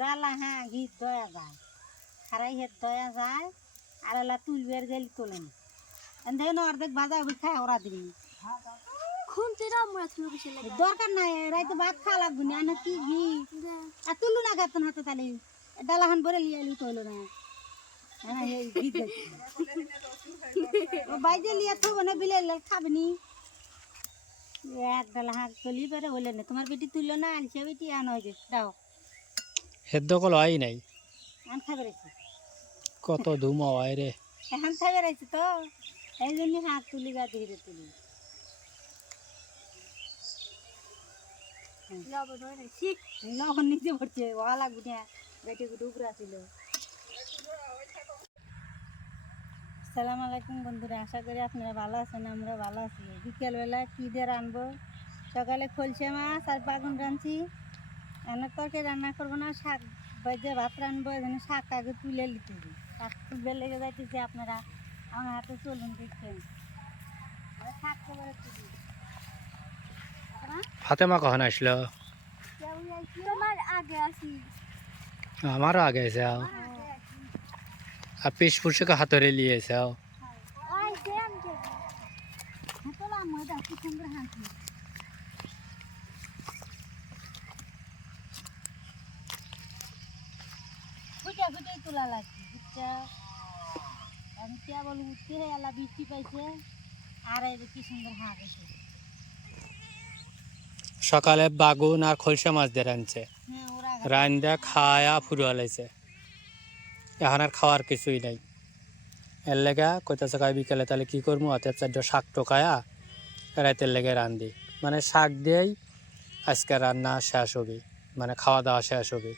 জ্বালা হ্যাঁ ঘি দয়া যায় খারাই হের দয়া যায় আর এলা তুলবের গেল তোলেন দেখেন অর্ধেক ভাজা খায় ওরা দিন দরকার নাই রাইতে ভাত খাওয়া লাগবে না না কি ঘি আর তুলু না গাতন হাতে তাহলে ডালাহান ভরে লিয়ে এলি তোলো না হ্যাঁ ঘি বাইজে লিয়ে থাকবো না বিলে খাবে নি এক ডালা হাঁক তুলি পরে বলে না তোমার বেটি তুললো না আনছে বেটি আন হয়ে দাও হেদ্দ কল হয় নাই আন খাবে রেছি কত ধুমা হয় রে এখন খাবে রেছি তো এই জন্য হাঁক তুলি গা ধীরে তুলি লবণ নিচে পড়ছে ভালো লাগবে না বেটি গুটি উপরে ছিল আসসালামু আলাইকুম বন্ধুরা আশা করি আপনারা ভালো আছেন আমরা ভালো আছি বিকেলবেলা কী দিয়ে রানবো সকালে খলছে মাছ আর বাগুন রাঁধছি এনার তরকারি রান্না করবো না শাক বাজে ভাত রানবো এখানে শাক আগে তুলে নিতেছি শাক তুলবে লেগে যাইতেছে আপনারা আমার হাতে চলুন দেখছেন শাক করে তুলি ফাতেমা কখন আসলো তোমার আগে আসি আমারও আগে এসে আর পিস পুষকে হাতরে লিয়ে এসে তোলা লাগছে বুঝছা আমি কেবল উঠতে এলা বৃষ্টি পাইছে আর এই কি সুন্দর হাঁক এসে সকালে বাগুন আর খলসা মাছ দিয়ে রাঁধছে হ্যাঁ ওরা রান্দা খায়া ফুরুয়ালাইছে এখন আর খাওয়ার কিছুই নাই এর লেগা কইতাছে কাই বিকেলে তাহলে কি করবো হাতে চারটা শাক টোকায়া রাতের লেগে রান্ধি মানে শাক দিয়েই আজকে রান্না শেষ হবে মানে খাওয়া দাওয়া শেষ হবে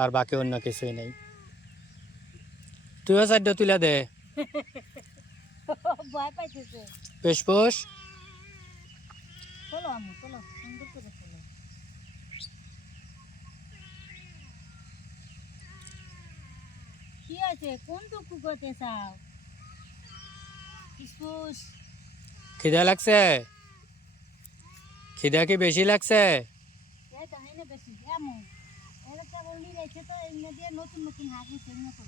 আর বাকি অন্য কিছুই নেই তুইও চারটা তুলে দে ভয় পাইতেছে বেশ পোষ চলো আমি চলো সুন্দর করে চলো কি আছে কোন দুঃখ করতে চাও কিসপুস খিদা লাগছে খিদা কি বেশি লাগছে এই তো হেনে বেশি এমন এরা কেবল নিয়েছে তো এমনি দিয়ে নতুন নতুন হাঁক নিচ্ছে নতুন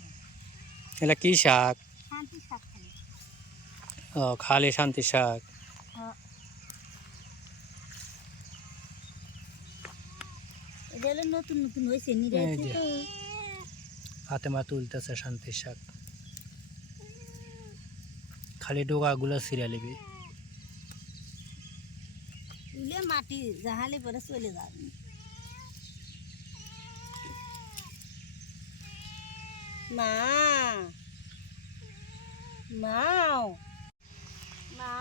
এটা কি শাক শান্তি শাক খালি ও খালি শান্তি শাক এটা হলো নতুন নতুন হয়েছে নিয়েছে তো হাতে মা তুলতেছে শান্তি শাক খালি ডোকাগুলো ছিঁড়ে নিবি তুলে মাটি জাহালে পরে চলে যাবে মা মাও মা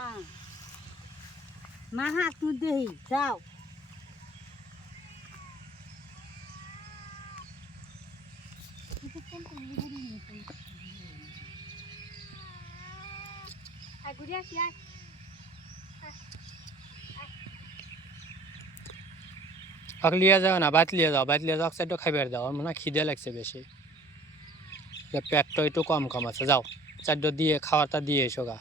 মা হাত তুল দেহি যাও লিয়ে যাও না বাইত লিয়ে যাও সাইডটা খাইবার দাও মানে খিদে লাগছে বেশি পেটটা একটু কম কম আছে যাও চারটা দিয়ে খাওয়াটা দিয়ে এসো গা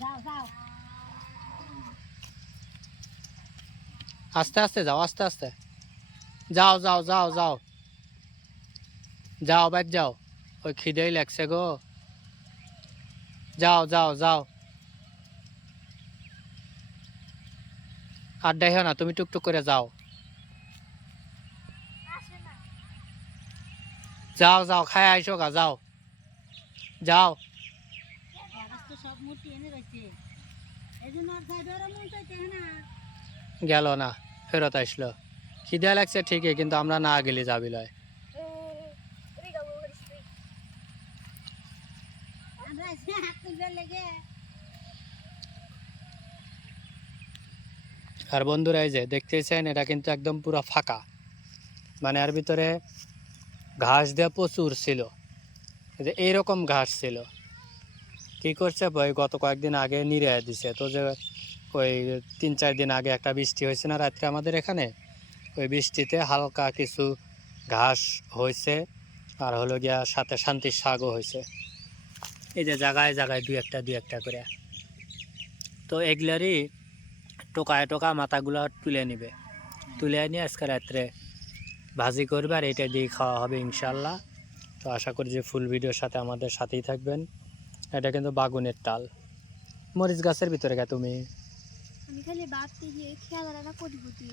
যাও যাও আস্তে আস্তে যাও আস্তে আস্তে যাও যাও যাও যাও যাও বাইত যাও ওই খিদেই লাগছে গো যাও যাও যাও আর দেখো না তুমি টুকটুক করে যাও যাও যাও খাই আইসো গা যাও যাও সব মূর্তি এনে রয়েছে এই জন্য আর যাইবার মন চাইছে না গেল না ফেরত আসলো খিদে লাগছে ঠিকই কিন্তু আমরা না গেলে যাবি লয় আর বন্ধুরা এই যে দেখতেছেন এটা কিন্তু একদম পুরো ফাঁকা মানে এর ভিতরে ঘাস দেওয়া প্রচুর ছিল যে এইরকম ঘাস ছিল কি করছে ভাই গত কয়েকদিন আগে নিরে দিছে তো যে ওই 3-4 দিন আগে একটা বৃষ্টি হয়েছে না রাত্রে আমাদের এখানে ওই বৃষ্টিতে হালকা কিছু ঘাস হয়েছে আর হলো গিয়া সাথে শান্তির শাকও হয়েছে এই যে জায়গায় জায়গায় দুই একটা করে তো এগুলারই টোকায় টোকা মাথাগুলো তুলে নিবে, তুলে নিয়ে আজকে রাত্রে ভাজি করবে আর এটা দিয়ে খাওয়া হবে ইনশাল্লাহ। তো আশা করি যে ফুল ভিডিওর সাথে আমাদের সাথেই থাকবেন। এটা কিন্তু বাগুনের টাল, মরিচ গাছের ভিতরে কে তুমি আমি খালি ভাবতে গিয়ে খেলাটা কোটিপতি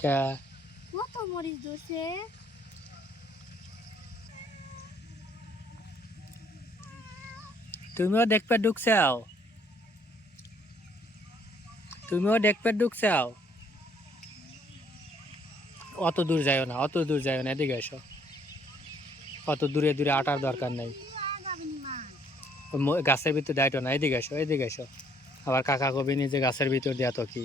কে কত মরিচ ধরছে। তুমিও দেখবে ঢুকছাও, তুমিও দেখবে ঢুকছাও। অত দূর যাইও না, অত দূর যাইও না, এদিকে এসো। অত দূরে দূরে আটার দরকার নেই, গাছের ভিতর দেয়তো না, এদিকে এসো, এদিকে এসো। আবার কাকা কবি নিজে গাছের ভিতর দেয়া তো কি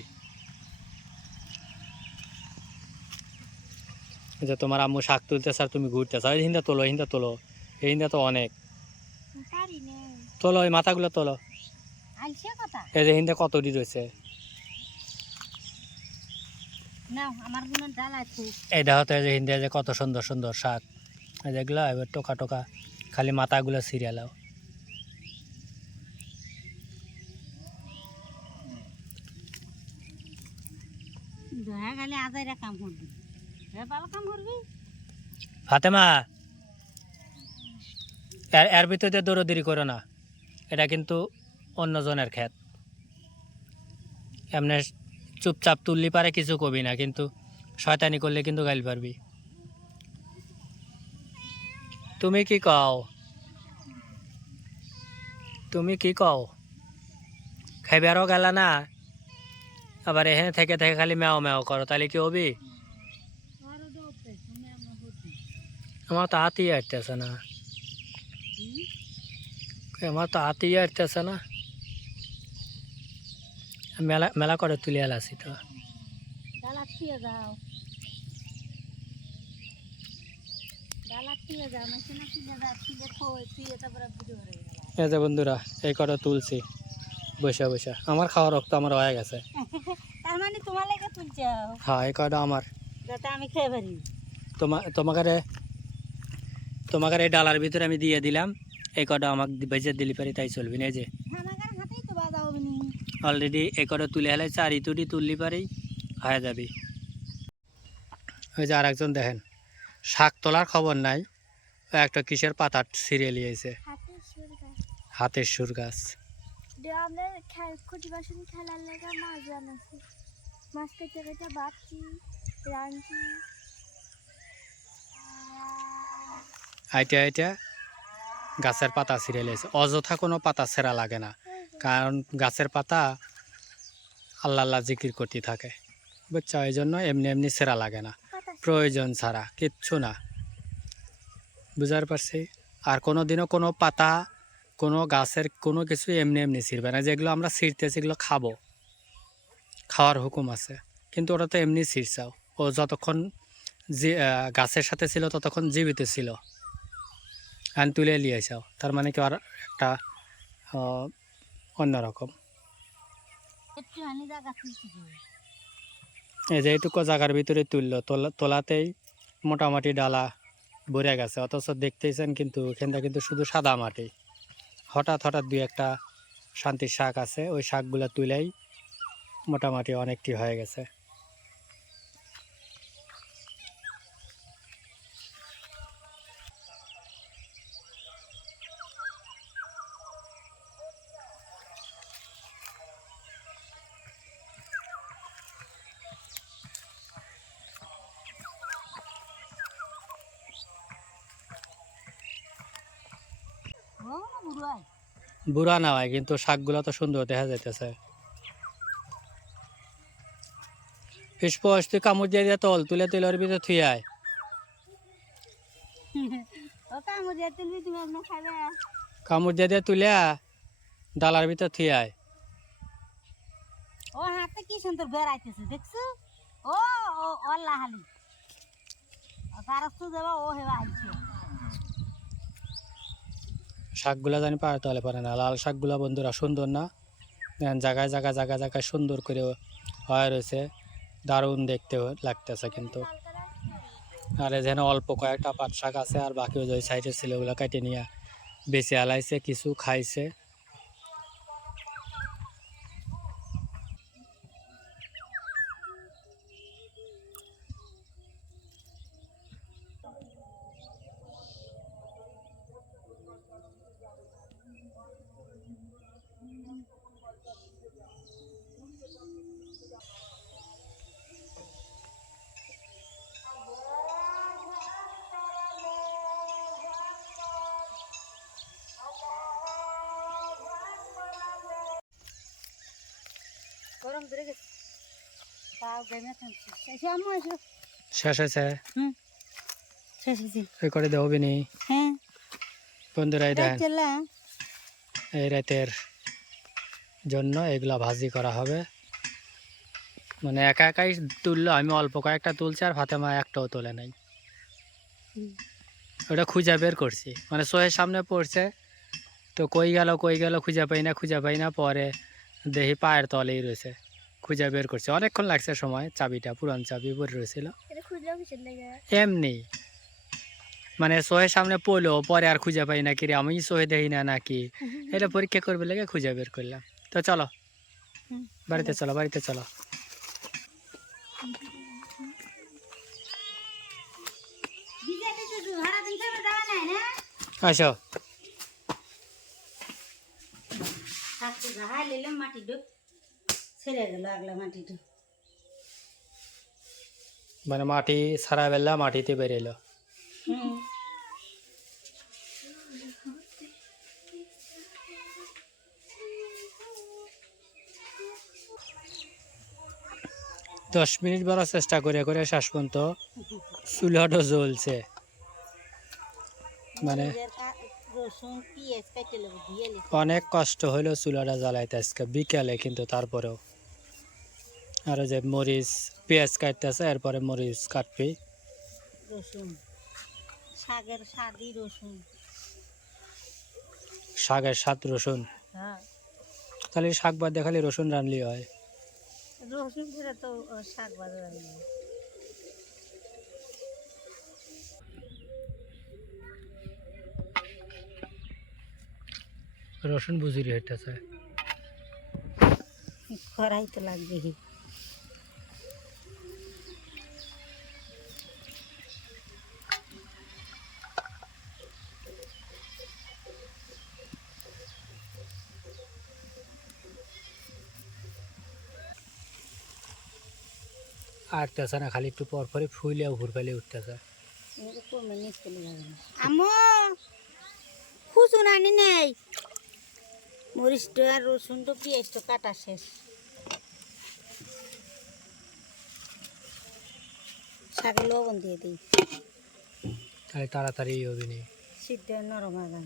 যে তোমার আম্মু শাক তুলতেছ আর তুমি ঘুরতেছ। এই হিন্দা তোলো, হিন্দা তোলো, এই হিন্দা তো অনেক পারি না তোলো, এই মাথাগুলো তোলো। আইসে কথা এই যে হিন্দা কত ডি রয়েছে, নাও আমার গুণের ডাল আছে। এই দেখো তো এই যে হিন্দা যে কত সুন্দর সুন্দর শাক, এই যেগুলো এবার টোকা টোকা খালি মাথাগুলো ছিঁড়ে লাও। দয়া খালি আজাইরা কাম করবি, ভালো কাম করবি। ফাতেমা এর ভিতরে দৌড়দৌড়ি করো না, এটা কিন্তু অন্যজনের ক্ষেত। এমনি চুপচাপ তুললি পারে কিছু কবি না, কিন্তু শয়তানি করলে কিন্তু গাইল পারবি। তুমি কি কও, তুমি কি কও? খাইবে আরও গেলা না, আবার এখানে থেকে থেকে খালি ম্যাও ম্যাও করো, তাহলে কি হবি? আমার তো হাতই আটতেছে না, আমার তো হাতই আটতেছে না। মেলা মেলা করে তুলে এলাছি তো। ডালা ছুঁয়ে যাও, ডালা ছুঁয়ে যাও, মেশিনে ছুঁয়ে যাও, ছুঁয়ে থই, ছুঁয়ে তারপরে ভিডিও হয়ে গেল। এই যে বন্ধুরা এই কটা তুলছি বসে বসে, আমার খাওয়ার রক্ত আমার হয়ে গেছে। তার মানে তোমার লেগে তুলছে, হ্যাঁ এই কটা আমার, যাতে আমি খেয়ে পারি। তোমাকে এই ডালার ভিতরে আমি দিয়ে দিলাম, এই কটা আমাকে বেজে দিলি পারি, তাই চলবি না। এই যে আমার হাতেই তো বাধা হবে নি। অলরেডি এই কটা তুলে হেলাইছে, আর ইতুটি তুললি পারেই হয়ে যাবি। ওই যে আর একজন দেখেন শাক তোলার খবর নাই, ও একটা কিসের পাতা ছিঁড়ে লিয়েছে, হাতে সুর গাছ হাতের সুর গাছ। আমরা ক্ষতি বাসন খেলার লেগে মাছ বানাচ্ছি, মাছ কেটে কেটে বাচ্ছি রাঁধছি। আইটা আইটা গাছের পাতা ছিঁড়ে লিয়েছে, অযথা কোনো পাতা ছেঁড়া লাগে না, কারণ গাছের পাতা আল্লাহ আল্লাহ জিকির করতে থাকে, বুঝছো? এই জন্য এমনি এমনি ছেঁড়া লাগে না, প্রয়োজন ছাড়া কিচ্ছু না, বুঝার পারছি। আর কোনো দিনও কোনো পাতা কোনো গাছের কোনো কিছু এমনি এমনি ছিঁড়বে না, যেগুলো আমরা ছিঁড়তেছি এগুলো খাবো, খাওয়ার হুকুম আছে, কিন্তু ওটা তো এমনি ছিঁড়ছাও। ও যতক্ষণ গাছের সাথে ছিল ততক্ষণ জীবিত ছিল, আন তুলে লিয়েছাও, তার মানে কি আর একটা অন্যরকম। একটুখানি জায়গা তুলছি, এই যে এইটুকু জায়গার ভিতরে তুললো, তোলাতেই মোটামুটি ডালা ভরে গেছে, অথচ দেখতেইছেন কিন্তু এখানটা কিন্তু শুধু সাদা মাটি। হঠাৎ হঠাৎ দুই একটা শান্তির শাক আছে, ওই শাকগুলো তুলেই মোটামুটি অনেকটি হয়ে গেছে। ও না বুড়াই বুড়া না হয়, কিন্তু শাকগুলো তো সুন্দর দেখা যাইতেছে। পুষ্পস তুই কামড় দিয়ে দিয়ে তল তুলে তেলের ভিতরে থুই আয়। ও কামড়িয়া তুলবি, তুমি আপনার খাবে। কামড় দিয়ে দিয়ে তুলে ডালার ভিতরে থুই আয়। ও হাতে কি সুন্দর বেড়াইতেছে দেখছো, ও ও আল্লাহ হালি পারস্তু দেবা, ও হেবা আইছে। শাকগুলা জানি পারে তাহলে পারে না, লাল শাকগুলা বন্ধুরা সুন্দর না, জায়গায় জায়গায় জায়গায় জায়গায় সুন্দর করে হয়ে রয়েছে, দারুণ দেখতে লাগতেছে কিন্তু। আর যেন অল্প কয়েকটা পাট শাক আছে, আর বাকি ওই সাইডের ছিল ওগুলো কেটে নিয়ে বেশি আলাইছে, কিছু খাইছে। গরম ধরে গেছে তাও গেমে থাকছে এসে আম্মু এসো শেষ হয়েছে হুম শেষ হয়েছে ওই করে দেবো বিনি হ্যাঁ বন্ধুরা এই দেখেন চলা এই রাতের জন্য এগুলা ভাজি করা হবে মানে একা একাই তুললো আমি অল্প কয়েকটা তুলছি আর ফাতেমা একটাও তোলে নাই ওটা খুঁজে বের করছি মানে সোহের সামনে পড়ছে তো কই গেল খুঁজে পাই না পরে দেখি পায়ের তলেই রয়েছে খুঁজে বের করছে অনেকক্ষণ লাগছে সময় চাবিটা পুরান চাবি পরে রয়েছিল এটা খুঁজলেও কিসের লেগে এমনি মানে সোহের সামনে পড়লো পরে আর খুঁজে পাই না কিরে আমি সোহে দেখি না নাকি এটা পরীক্ষা করবে লেগে খুঁজে বের করলাম তো চলো বাড়িতে চলো আসো মাটি ডুব ছেড়ে গেল আগলা মাটি ডুব মানে মাটি সারা বেলা মাটিতে বেরোলো হুম 10 মিনিট বাড়ার চেষ্টা করে শেষ পর্যন্ত চুলাটা জ্বলছে মানে রসুন পেঁয়াজ কাটে লোক দিয়ে অনেক কষ্ট হলো চুলাটা জ্বালাইতে আজকে বিকেলে কিন্তু তারপরেও আর যে মরিচ পেঁয়াজ কাটতেছে এরপরে মরিচ কাটবি রসুন শাকের স্বাদই রসুন শাকের স্বাদ রসুন হ্যাঁ তাহলে শাক বাদ দেখালে রসুন রানলি হয় রসুন করে তো শাক বাজার রসুন বুঝিরি হইতেছে কড়াই তো লাগবে আটতেছে না খালি একটু পর পরে ফুলে উপর ফেলে উঠতেছে আমো খুচুন আনি নেই মরিচটা আর রসুন তো পেঁয়াজটা কাটা শেষ শাকে লবণ দিয়ে দিই তাহলে তাড়াতাড়ি হবে নি সিদ্ধ নরম আগাম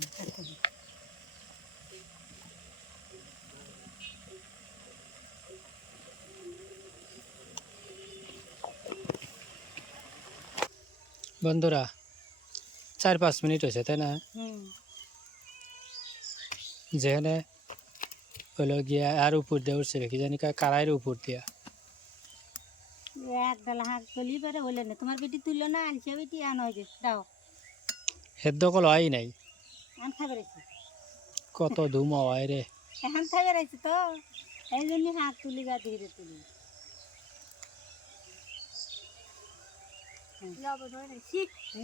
বন্ধুরা 4-5 মিনিট হয়েছে তাই না যেখানে হলো গিয়া আর উপর দিয়ে উঠছিল কি জানি কারাইয়ের উপর দিয়া এক ডালা হাঁক তুলি পরে হইলে না তোমার বেটি তুললো না আনছে বেটি আন হয়ে গেছে দাও হেদ্দ কল হয় নাই আন খাবে রেখে কত ধুমা হয় রে এখন খাবে রেখে তো এই জন্য হাঁক তুলি গা ধীরে তুলি লবণ হয় না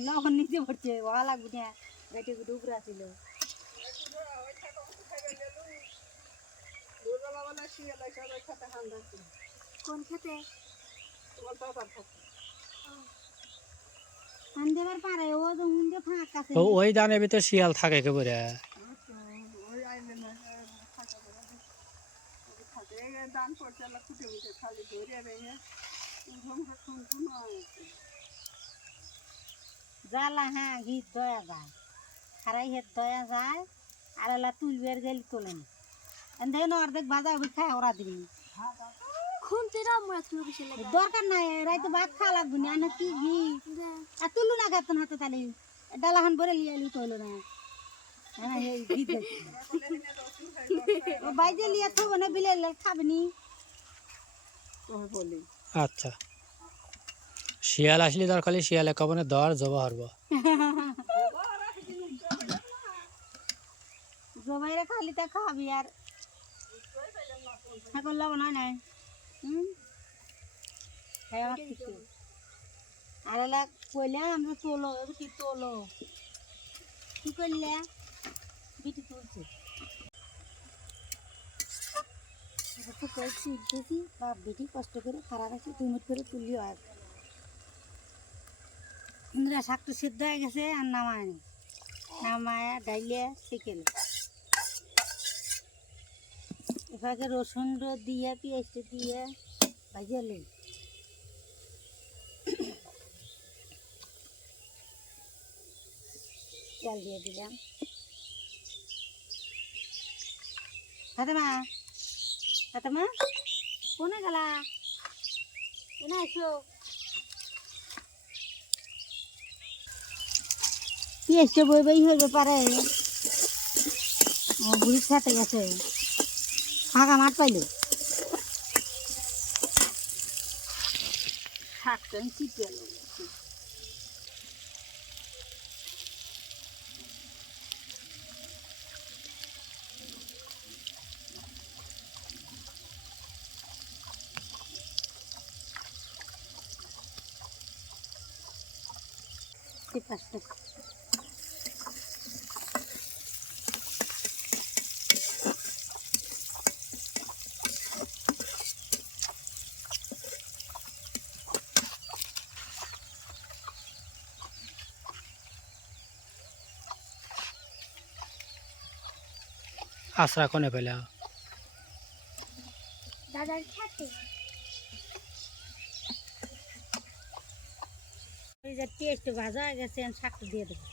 লবণ নিচে পড়ছে ভালো লাগবে না বেটি ডুবরা ছিল কোন খেতে আনদেবার পারে ও তো মুন্ডে ফাঁক আছে ওই দানের ভিতরে শিয়াল থাকে একেবারে জ্বালা হ্যাঁ ঘিত দয়া যায় খারাই হেত দয়া যায় আর এলা তুলবের গেলে তোলেন দেখেন অর্ধেক ভাজা হবে খায় ওরা দিবি খুনতে রামরা তুলো কিসের লেগে দরকার নাই রাইতে ভাত খাওয়া লাগবে না আনে কি ঘি আর তুলু না গাতন হাতে তাহলে ডালাহান ভরে লিয়ে এলি তোলো না হ্যাঁ এই ঘি ও বাইজে লিয়ে থবো না বিলে খাবে নি বলি আচ্ছা শিয়াল আসলে দর খালি শিয়ালে কবনে দর জবা হরব জবাইরে খালি তা খাবি আর এখন লবণ হয় নাই আর এলা কইলে আমরা তোলো বিটি তোলো কি করলে বিটি তুলছে তো কইছি দেখি বাপ বেটি কষ্ট করে খারাপ আছে 2 মিনিট করে তুললি হয় ইন্দ্রা শাক তো সিদ্ধ হয়ে গেছে আর নামায় ডাইলে শিখেল এভাগে রসুন দিয়ে পেঁয়াজটা দিয়ে ভাজালে তেল দিয়ে দিলাম। ফাতেমা, ফাতেমা কোনে গেলা? এনে আসো। পেঁয়াজটা বই বই হইবে পারে। ও বুড়ির সাথে গেছে, ফাঁকা মাঠ পাইলো। শাকটা চিপে এলো। পাঁচটা আশরা কোনে পেলে? দাদার খেতে ওই যে পেঁয়াজটা ভাজা হয়ে গেছে, আমি শাকটা দিয়ে দেবো।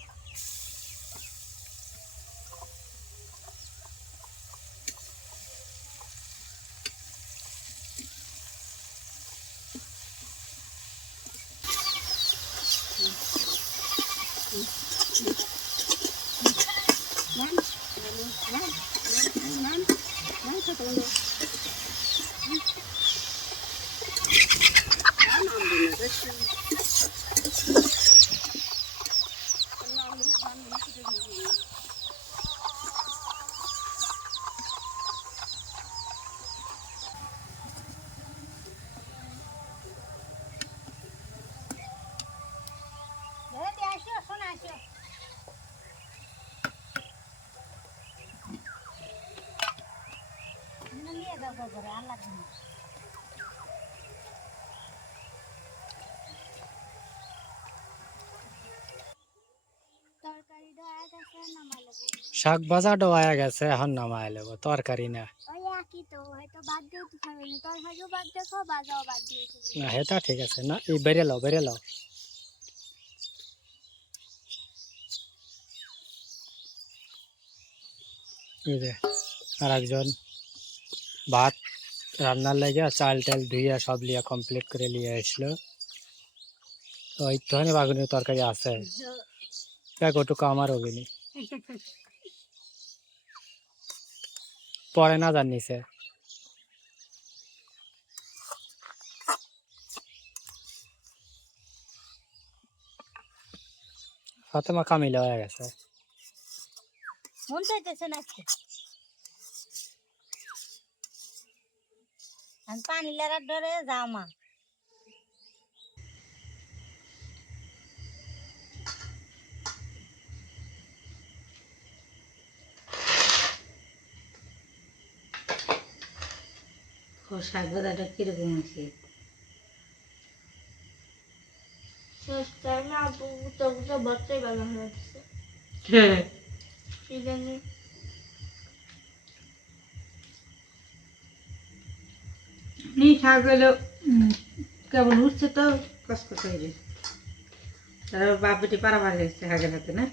তরকারিটা এক আছে নামাই লেবো। শাক ভাজাটা হয়ে গেছে, এখন নামায় নেবো, তরকারি না। ওই একই তো, হয়তো বাদ দিয়েও তো খাবে না, তরকারিও বাদ দেখো বাজাও বাদ দিয়ে খাবে। না এটা ঠিক আছে না, এই বেরিয়ে লাও, বেরিয়ে লাও। এই যে আর একজন ভাত রান্নার লেগে চাল টাল ধুইয়া সব লিয়া কমপ্লিট করে নিয়ে আসলো। তো একটুখানি বাগুনের তরকারি আছে, এক ওটুকু আমার অভিনী পরে না জানিছে। ফাতেমা কামিলা হয়ে গেছে। মন চাইতেছে না আজকে। আমি পানি লাগার ডরে যাও মা। শাক ভাজাটা কিরকম আছে? শেষ টাইমে আপু গুটা গুটা বাচ্চাই বানানো হয়েছে। হ্যাঁ, কি জানি শাক হলো কেবল উঠছে তো কসকস হয়ে যায়। তারপর বাপ বেটি পারাবার হয়েছে হাগের হাতে না।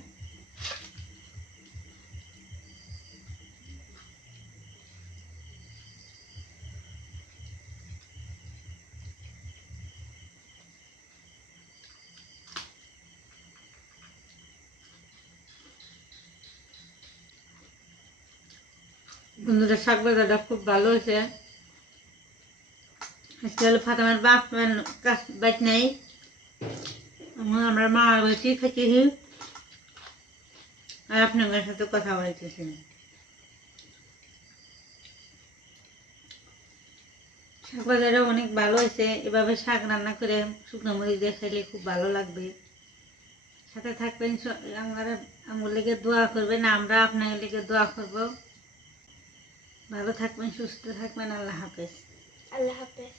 বন্ধুরা, শাক ভাজাটা খুব ভালো হয়েছে। আজকে হলো ফাতেমার বাপ কাজ বাইক নাই, আমরা মা বেটি খাইতেছি আর আপনাদের সাথে কথা বলতেছি। শাক ভাজাটা অনেক ভালো হয়েছে। এভাবে শাক রান্না করে শুকনো মরিচ দিয়ে খাইলে খুব ভালো লাগবে। সাথে থাকবেন, আমরা আমার লেগে দোয়া করবেন, আমরা আপনার লেগে দোয়া করব। ভালো থাকবেন, সুস্থ থাকবেন। আল্লাহ হাফেজ। আল্লাহ হাফেজ।